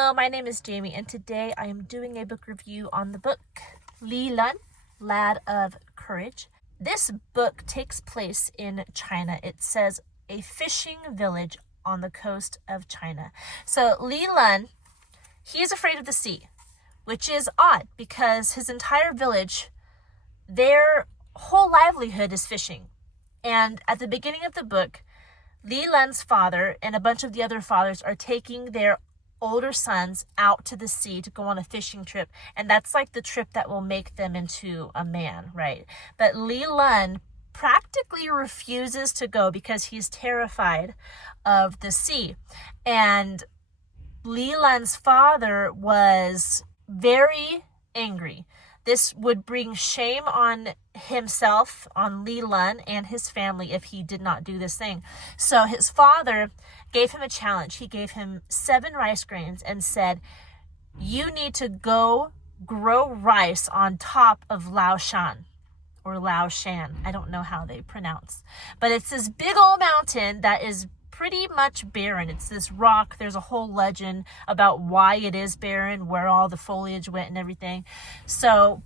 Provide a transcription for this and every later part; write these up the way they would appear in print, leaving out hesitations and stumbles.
Hello, my name is Jamie, and today I am doing a book review on the book Li Lun, Lad of Courage. This book takes place in China. It says a fishing village on the coast of China. So Li Lun, he is afraid of the sea, which is odd because his entire village, their whole livelihood is fishing. And at the beginning of the book, Li Lun's father and a bunch of the other fathers are taking their older sons out to the sea to go on a fishing trip, and that's like the trip that will make them into a man, right? But Li Lun practically refuses to go because he's terrified of the sea. And Li Lun's father was very angry. This would bring shame on himself, on Li Lun and his family if he did not do this thing. So his father gave him a challenge. He gave him 7 rice grains and said, you need to go grow rice on top of Laoshan or Laoshan. I don't know how they pronounce. But it's this big old mountain that is pretty much barren. It's this rock. There's a whole legend about why it is barren, where all the foliage went and everything. So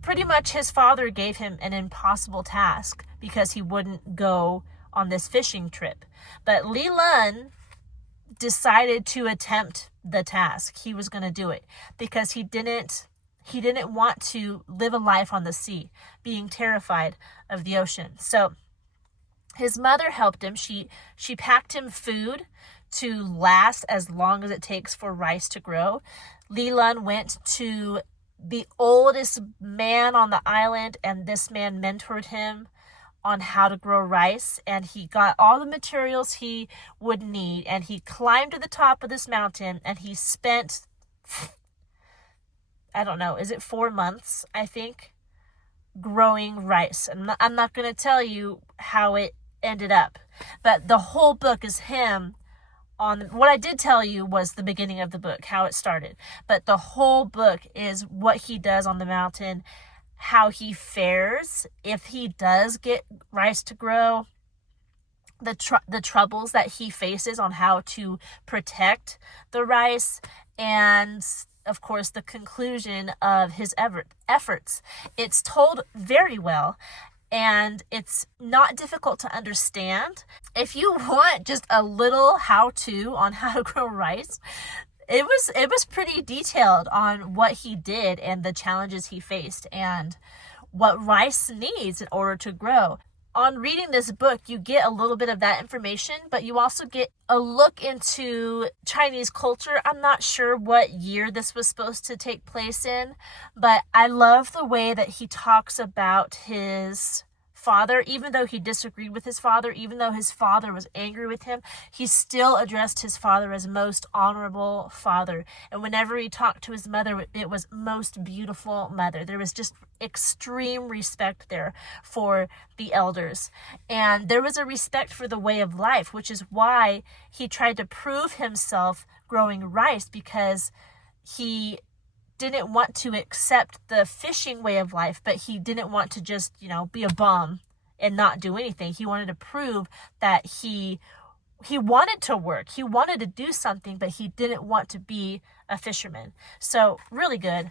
pretty much his father gave him an impossible task because he wouldn't go on this fishing trip. But Li Lun decided to attempt the task. He was going to do it because he didn't want to live a life on the sea, being terrified of the ocean. So his mother helped him. She packed him food to last as long as it takes for rice to grow. Li Lun went to the oldest man on the island, and this man mentored him on how to grow rice, and he got all the materials he would need, and he climbed to the top of this mountain, and he spent, I don't know, is it 4 months, I think, growing rice. I'm not going to tell you how it ended up, but the whole book is him on what I did tell you was the beginning of the book, how it started, but the whole book is what he does on the mountain, how he fares if he does get rice to grow, the troubles that he faces on how to protect the rice, and of course the conclusion of his efforts. It's told very well, and it's not difficult to understand. If you want just a little how-to on how to grow rice, it was pretty detailed on what he did and the challenges he faced and what rice needs in order to grow. On reading this book, you get a little bit of that information, but you also get a look into Chinese culture. I'm not sure what year this was supposed to take place in, but I love the way that he talks about his father. Even though he disagreed with his father, even though his father was angry with him, he still addressed his father as most honorable father. And whenever he talked to his mother, it was most beautiful mother. There was just extreme respect there for the elders. And there was a respect for the way of life, which is why he tried to prove himself growing rice, because he didn't want to accept the fishing way of life, but he didn't want to just, be a bum and not do anything. He wanted to prove that he wanted to work. He wanted to do something, but he didn't want to be a fisherman. So really good.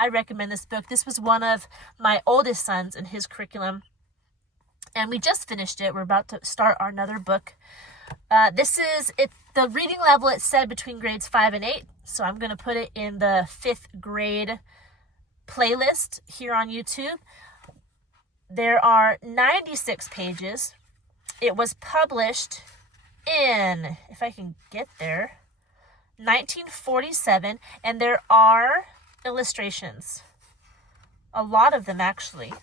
I recommend this book. This was one of my oldest sons in his curriculum, and we just finished it. We're about to start our another book. The reading level, it said between grades 5 and 8. So I'm going to put it in the 5th grade playlist here on YouTube. There are 96 pages. It was published in, if I can get there, 1947. And there are illustrations. A lot of them, actually.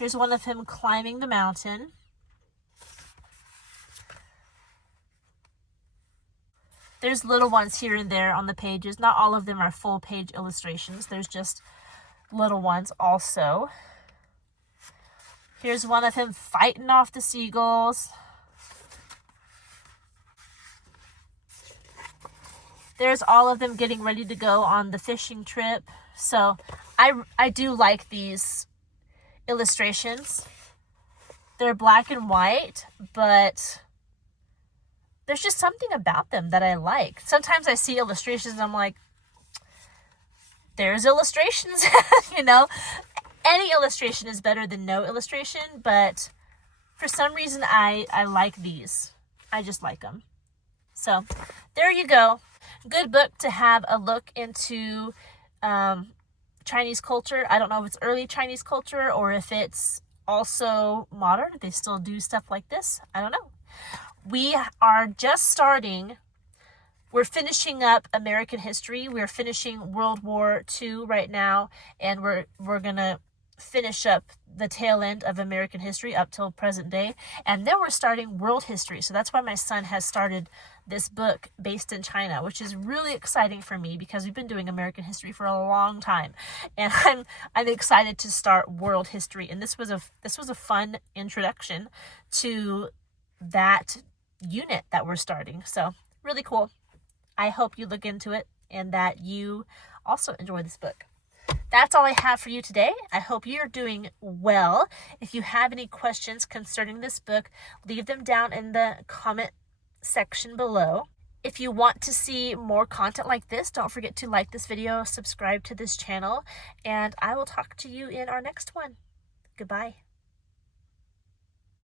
Here's one of him climbing the mountain. There's little ones here and there on the pages. Not all of them are full page illustrations. There's just little ones also. Here's one of him fighting off the seagulls. There's all of them getting ready to go on the fishing trip. So I do like these illustrations. They're black and white, but there's just something about them that I like. Sometimes I see illustrations and I'm like, there's illustrations, you know. Any illustration is better than no illustration, but for some reason I like these. I just like them. So there you go. Good book to have a look into Chinese culture. I don't know if it's early Chinese culture or if it's also modern. If they still do stuff like this. I don't know. We are just starting. We're finishing up American history. We're finishing World War II right now, and we're gonna finish up the tail end of American history up till present day, and then we're starting world history. So that's why my son has started this book based in China, which is really exciting for me because we've been doing American history for a long time, and I'm excited to start world history. And this was a fun introduction to that unit that we're starting. So really cool. I hope you look into it and that you also enjoy this book. That's all I have for you today. I hope you're doing well. If you have any questions concerning this book, leave them down in the comment section below. If you want to see more content like this, don't forget to like this video, subscribe to this channel, and I will talk to you in our next one. Goodbye.